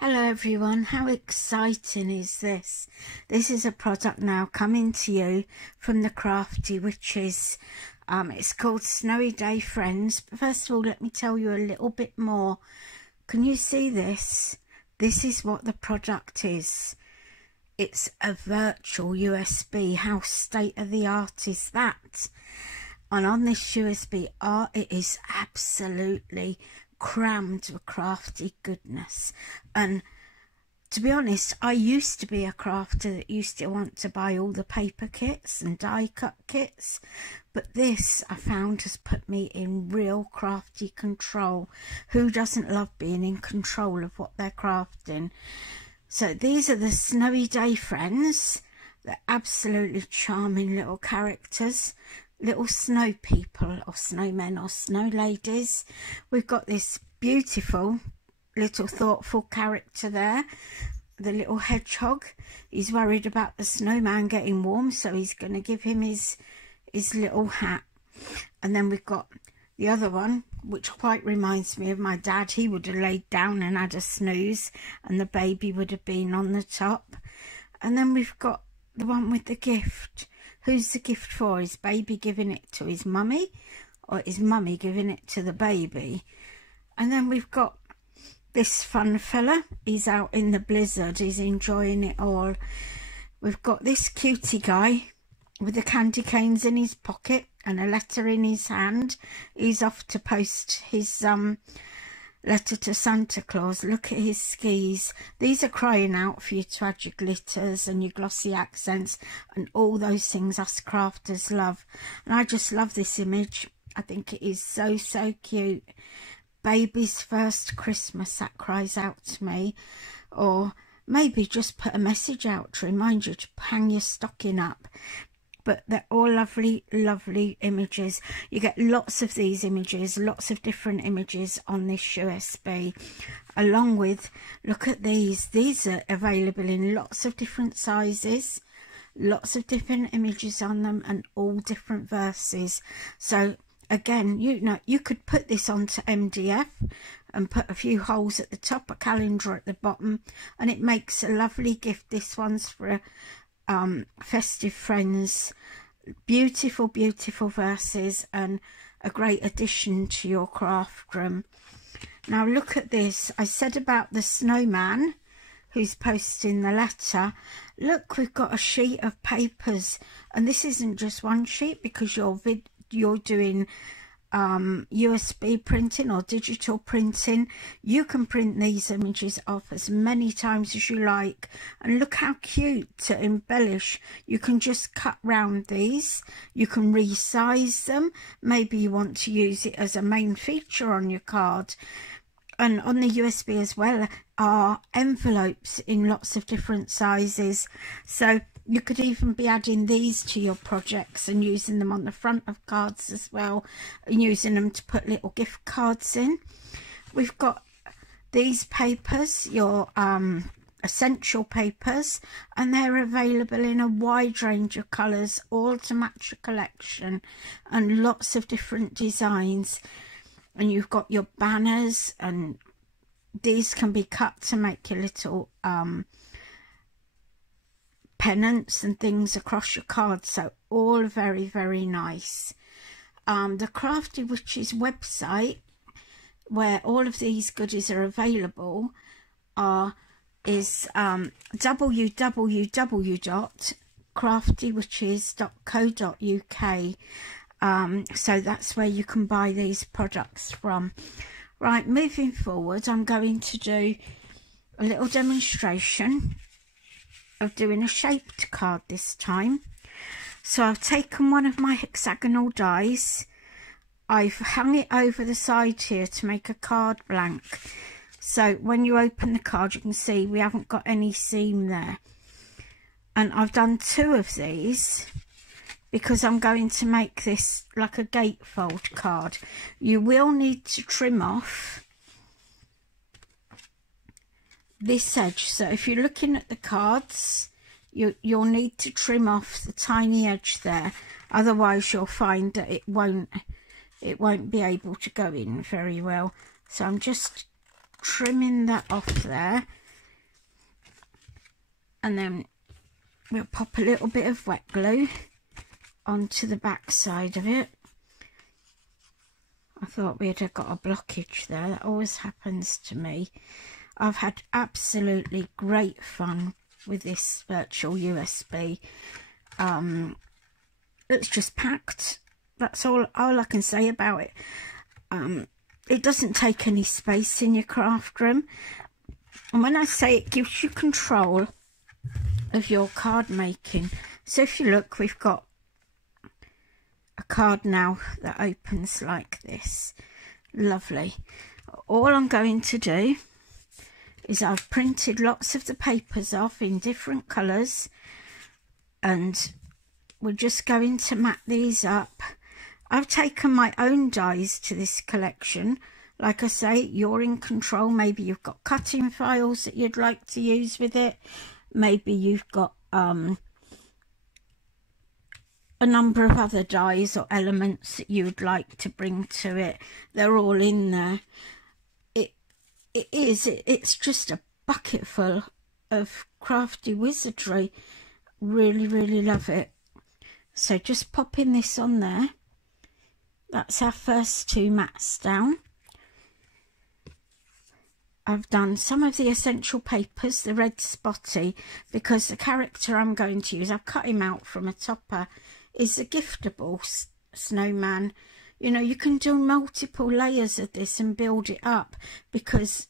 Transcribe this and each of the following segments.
Hello everyone, how exciting is this? This is a product now coming to you from the Crafty Witches. It's called Snowy Day Friends. But first of all, let me tell you a little bit more. Can you see this? This is what the product is. It's a virtual USB. How state-of-the-art is that? And on this USB art, it is absolutely crammed with crafty goodness. And to be honest, I used to be a crafter that used to want to buy all the paper kits and die cut kits, but this I found has put me in real crafty control. Who doesn't love being in control of what they're crafting? So these are the Snowy Day Friends. They're absolutely charming little characters, little snow people or snowmen or snow ladies. We've got this beautiful little thoughtful character there, the little hedgehog. He's worried about the snowman getting warm, so he's going to give him his little hat. And then we've got the other one, which quite reminds me of my dad. He would have laid down and had a snooze and the baby would have been on the top. And then we've got the one with the gift. Who's the gift for? Is baby giving it to his mummy, or is mummy giving it to the baby? And then we've got this fun fella. He's out in the blizzard. He's enjoying it all. We've got this cutie guy with the candy canes in his pocket and a letter in his hand. He's off to post his letter to Santa Claus. Look at his skis. These are crying out for you to add your glitters and your glossy accents and all those things us crafters love. And I just love this image. I think it is so, so cute. Baby's first Christmas, that cries out to me. Or maybe just put a message out to remind you to hang your stocking up. But they're all lovely, lovely images. You get lots of these images, lots of different images on this USB. Along with, look at these. These are available in lots of different sizes, lots of different images on them, and all different verses. So again, you know, you could put this onto MDF and put a few holes at the top, a calendar at the bottom, and it makes a lovely gift. This one's for festive friends. Beautiful, beautiful verses and a great addition to your craft room. Now look at this. I said about the snowman who's posting the letter. Look, we've got a sheet of papers, and this isn't just one sheet, because you're doing USB printing or digital printing. You can print these images off as many times as you like, and look how cute. To embellish, you can just cut round these, you can resize them. Maybe you want to use it as a main feature on your card. And on the USB as well are envelopes in lots of different sizes, so you could even be adding these to your projects and using them on the front of cards as well, and using them to put little gift cards in. We've got these papers, your essential papers, and they're available in a wide range of colours, all to match your collection, and lots of different designs. And you've got your banners, and these can be cut to make your little pennants and things across your cards. So all very, very nice. The Crafty Witches website, where all of these goodies are available, is www.craftywitches.co.uk. So that's where you can buy these products from. Right, moving forward, I'm going to do a little demonstration of doing a shaped card this time. So I've taken one of my hexagonal dies, I've hung it over the side here to make a card blank. So when you open the card, you can see we haven't got any seam there. And I've done 2 of these because I'm going to make this like a gatefold card. You will need to trim off this edge. So if you're looking at the cards, you'll need to trim off the tiny edge there. Otherwise you'll find that it won't be able to go in very well. So I'm just trimming that off there, and then we'll pop a little bit of wet glue onto the back side of it. I thought we'd have got a blockage there. That always happens to me. I've had absolutely great fun with this virtual USB. It's just packed. That's all I can say about it. It doesn't take any space in your craft room. And when I say it gives you control of your card making. So if you look, we've got a card now that opens like this. Lovely. All I'm going to do is I've printed lots of the papers off in different colours, and we're just going to mat these up. I've taken my own dies to this collection. Like I say, you're in control. Maybe you've got cutting files that you'd like to use with it. Maybe you've got a number of other dies or elements that you would like to bring to it. They're all in there. It's just a bucket full of crafty wizardry. Really, really love it. So just popping this on there. That's our first 2 mats down. I've done some of the essential papers, the red spotty, because the character I'm going to use, I've cut him out from a topper, is a giftable snowman. You know, you can do multiple layers of this and build it up, because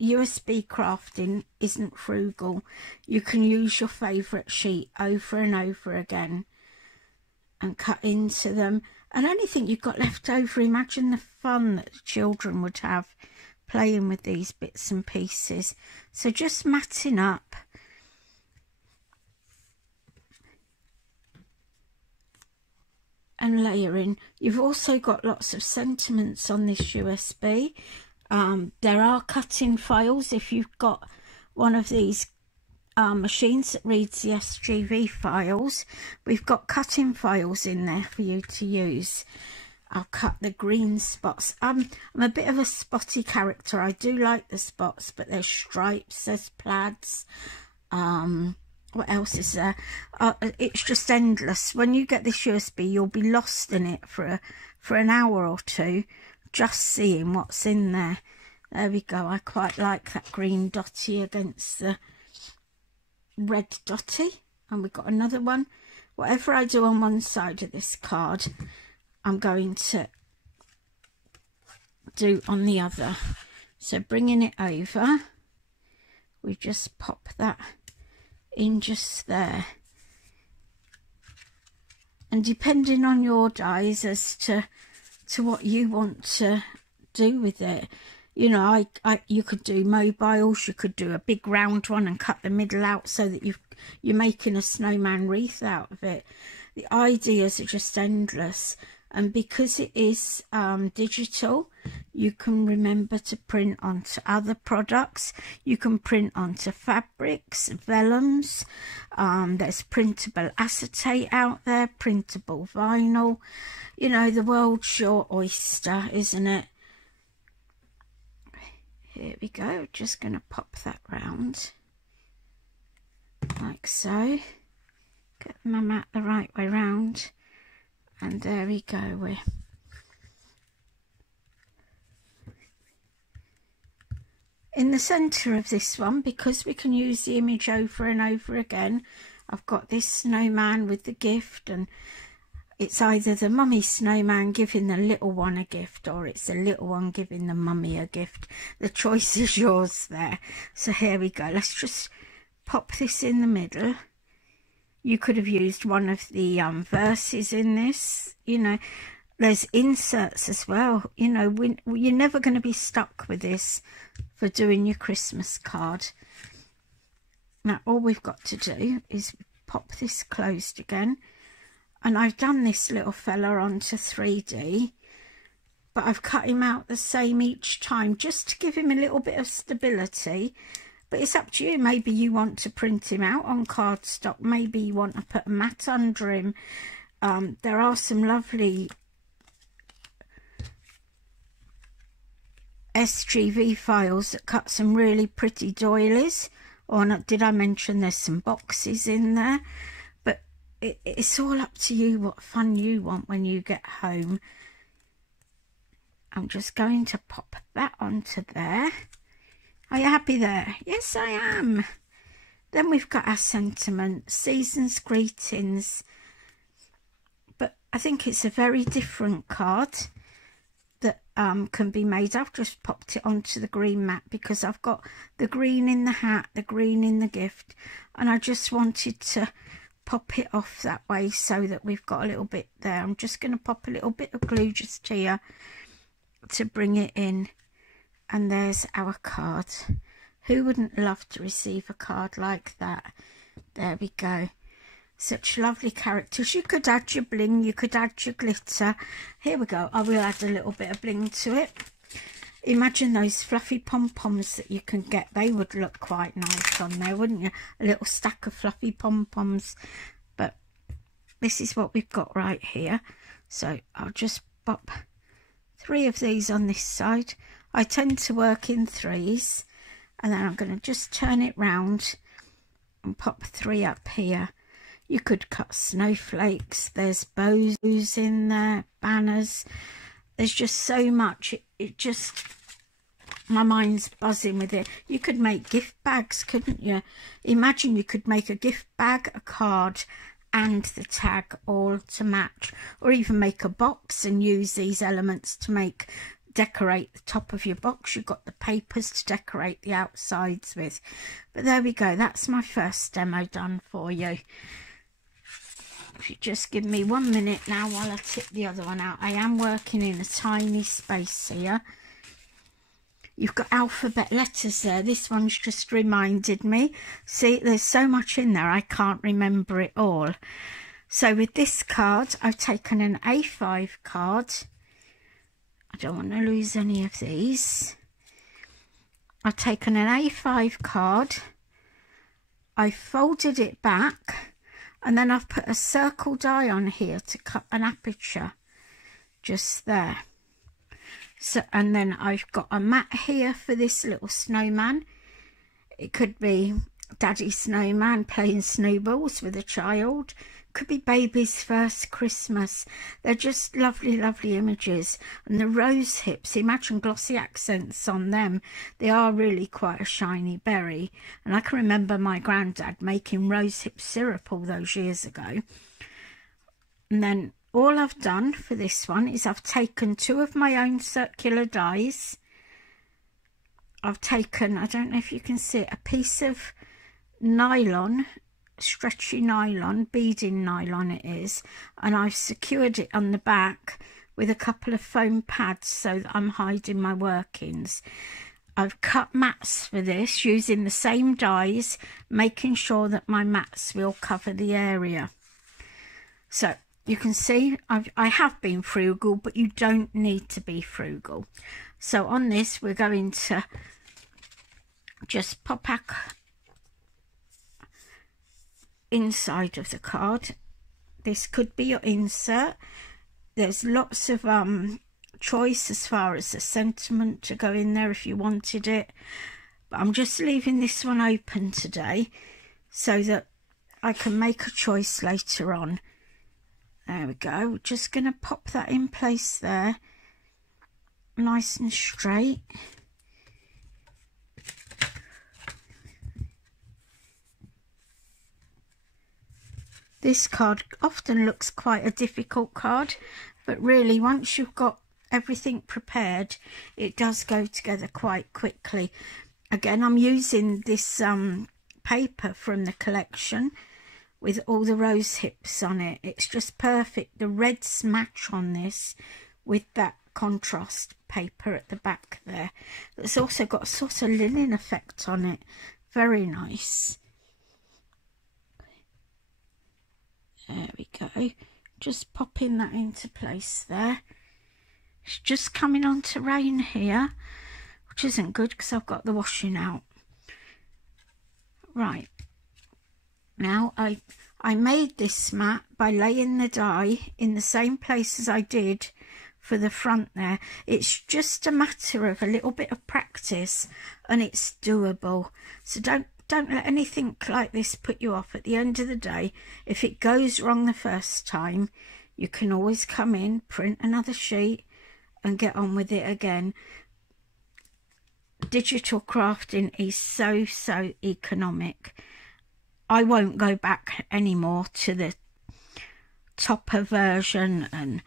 USB crafting isn't frugal. You can use your favourite sheet over and over again and cut into them. And anything you've got left over, imagine the fun that the children would have playing with these bits and pieces. So just matting up. And layering. You've also got lots of sentiments on this USB. There are cutting files if you've got one of these machines that reads the SGV files. We've got cutting files in there for you to use. I'll cut the green spots. I'm a bit of a spotty character. I do like the spots, but there's stripes, there's plaids. What else is there? It's just endless. When you get this USB, you'll be lost in it for an hour or 2, just seeing what's in there. There we go. I quite like that green dotty against the red dotty. And we've got another one. Whatever I do on one side of this card, I'm going to do on the other. So bringing it over, we just pop that in just there. And depending on your dies as to what you want to do with it, you know, you could do mobiles, you could do a big round one and cut the middle out so that you're making a snowman wreath out of it. The ideas are just endless. And because it is digital, you can remember to print onto other products. You can print onto fabrics, vellums. There's printable acetate out there, printable vinyl. You know, the world's your oyster, isn't it? Here we go. Just going to pop that round like so. Get my mat the right way round. And there we go. We're in the centre of this one, because we can use the image over and over again. I've got this snowman with the gift, and it's either the mummy snowman giving the little one a gift, or it's the little one giving the mummy a gift. The choice is yours there. So here we go. Let's just pop this in the middle. You could have used one of the verses in this, you know. there's inserts as well. You know, you're never going to be stuck with this for doing your Christmas card. Now all we've got to do is pop this closed again, and I've done this little fella onto 3D, but I've cut him out the same each time just to give him a little bit of stability. But it's up to you. Maybe you want to print him out on cardstock, maybe you want to put a mat under him. There are some lovely SGV files that cut some really pretty doilies. Or not, did I mention there's some boxes in there? But it's all up to you what fun you want when you get home. I'm just going to pop that onto there. Are you happy there? Yes, I am. Then we've got our sentiment, season's greetings. But I think it's a very different card that can be made. I've just popped it onto the green mat because I've got the green in the hat, the green in the gift, and I just wanted to pop it off that way so that we've got a little bit there. I'm just going to pop a little bit of glue just here to bring it in, and there's our card. Who wouldn't love to receive a card like that? There we go. Such lovely characters. You could add your bling, you could add your glitter. Here we go. I will add a little bit of bling to it. Imagine those fluffy pom-poms that you can get. They would look quite nice on there, wouldn't you? A little stack of fluffy pom-poms. But this is what we've got right here. So I'll just pop 3 of these on this side. I tend to work in 3s. And then I'm going to just turn it round and pop 3 up here. You could cut snowflakes, there's bows in there, banners. There's just so much. It just, my mind's buzzing with it. You could make gift bags, couldn't you? Imagine you could make a gift bag, a card and the tag all to match. Or even make a box and use these elements to decorate the top of your box. You've got the papers to decorate the outsides with. But there we go. That's my first demo done for you. If you just give me 1 minute now while I tip the other one out. I am working in a tiny space here. You've got alphabet letters there. This one's just reminded me. See, there's so much in there I can't remember it all. So with this card, I've taken an A5 card. I don't want to lose any of these. I've taken an A5 card. I folded it back. And then I've put a circle die on here to cut an aperture just there. So, and then I've got a mat here for this little snowman. It could be Daddy Snowman playing snowballs with a child. Could be baby's first Christmas. They're just lovely, lovely images. And the rose hips, imagine glossy accents on them. They are really quite a shiny berry. And I can remember my granddad making rose hip syrup all those years ago. And then all I've done for this one is I've taken 2 of my own circular dies. I've taken, I don't know if you can see it, a piece of nylon, stretchy nylon, beading nylon it is, and I've secured it on the back with a couple of foam pads so that I'm hiding my workings. I've cut mats for this using the same dies, making sure that my mats will cover the area. So you can see I have been frugal, but you don't need to be frugal. So on this we're going to just pop our inside of the card. This could be your insert. There's lots of choice as far as the sentiment to go in there if you wanted it, but I'm just leaving this one open today so that I can make a choice later on. There we go. We're just going to pop that in place there, nice and straight. This card often looks quite a difficult card, but really once you've got everything prepared, it does go together quite quickly. Again, I'm using this paper from the collection. with all the rose hips on it. It's just perfect. The reds match on this with that contrast paper at the back there. It's also got a sort of linen effect on it. Very nice. There we go. Just popping that into place there. It's just coming on to rain here, which isn't good because I've got the washing out. Right. Now I made this mat by laying the dye in the same place as I did for the front there. It's just a matter of a little bit of practice and it's doable. So don't let anything like this put you off. At the end of the day, if it goes wrong the first time, you can always come in, print another sheet and get on with it again. Digital crafting is so economic. I won't go back anymore to the topper version and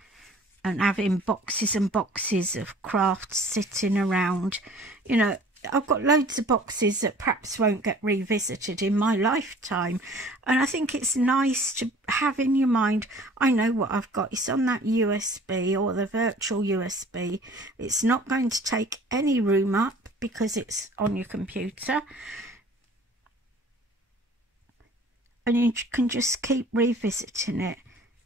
having boxes and boxes of crafts sitting around. You know, I've got loads of boxes that perhaps won't get revisited in my lifetime, and I think it's nice to have in your mind, I know what I've got. It's on that USB or the virtual USB. It's not going to take any room up because it's on your computer, and you can just keep revisiting it.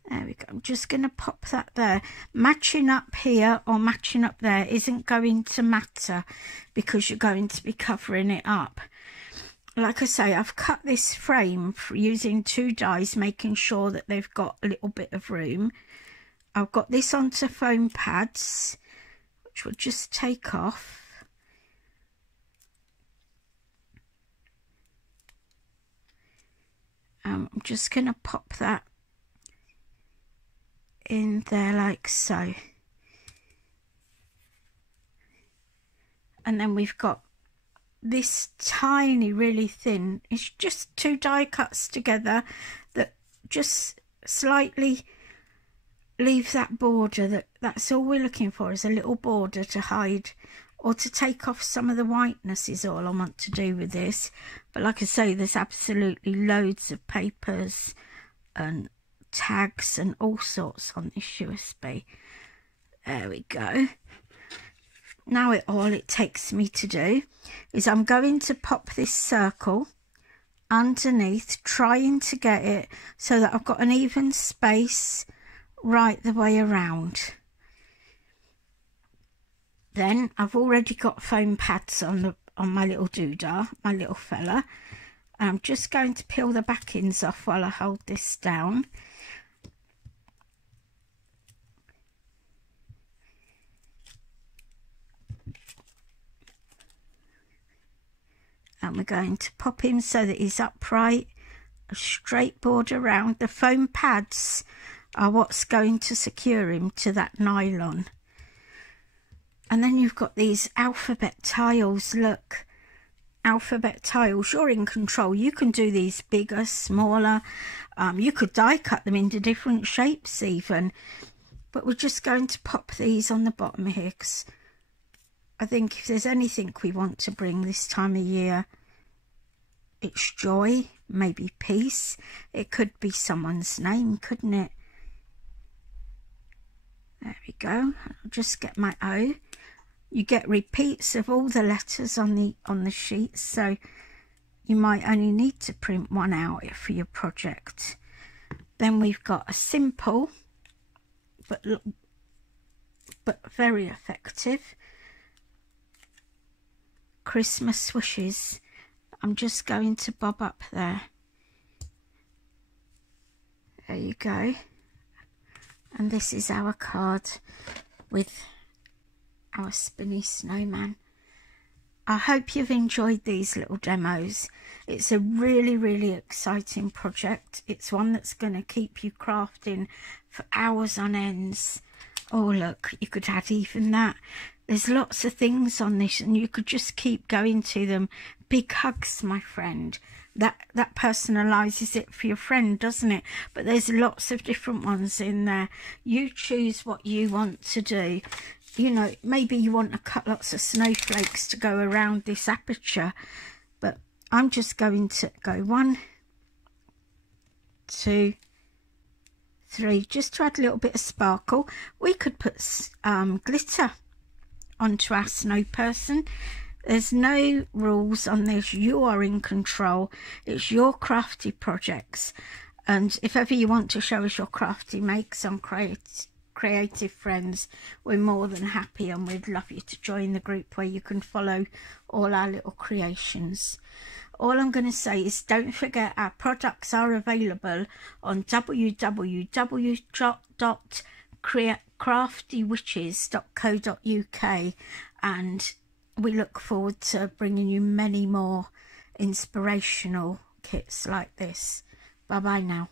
There we go. I'm just going to pop that there. Matching up here or matching up there isn't going to matter because you're going to be covering it up. Like I say, I've cut this frame using 2 dies, making sure that they've got a little bit of room. I've got this onto foam pads, which we'll just take off. I'm just going to pop that in there like so, and then we've got this tiny, really thin, it's just 2 die cuts together that just slightly leave that border. That's all we're looking for, is a little border to hide or to take off some of the whiteness is all I want to do with this. But like I say, there's absolutely loads of papers and tags and all sorts on this USB. There we go. Now all it takes me to do is I'm going to pop this circle underneath, trying to get it so that I've got an even space right the way around. Then I've already got foam pads on my little doodah, my little fella. I'm just going to peel the backings off while I hold this down. And we're going to pop him so that he's upright, a straight border around. The foam pads are what's going to secure him to that nylon. And then you've got these alphabet tiles. Look, alphabet tiles. You're in control. You can do these bigger, smaller. You could die cut them into different shapes even. But we're just going to pop these on the bottom here, because I think if there's anything we want to bring this time of year, it's joy, maybe peace. It could be someone's name, couldn't it? There we go. I'll just get my O. You get repeats of all the letters on the sheets, so you might only need to print one out for your project. Then we've got a simple but very effective Christmas wishes. I'm just going to bob up there. There you go. And this is our card with our spinny snowman. I hope you've enjoyed these little demos. It's a really exciting project. It's one that's going to keep you crafting for hours on ends. Oh look, you could add even that. There's lots of things on this and you could just keep going to them. Big hugs, my friend. That personalises it for your friend, doesn't it? But there's lots of different ones in there. You choose what you want to do. You know, maybe you want to cut lots of snowflakes to go around this aperture, but I'm just going to go 1, 2, 3, just to add a little bit of sparkle. We could put glitter onto our snow person. There's no rules on this. You are in control. It's your crafty projects, and if ever you want to show us your crafty makes on Creative Friends, we're more than happy, and we'd love you to join the group where you can follow all our little creations. All I'm going to say is don't forget our products are available on www.craftywitches.co.uk, and we look forward to bringing you many more inspirational kits like this. Bye bye now.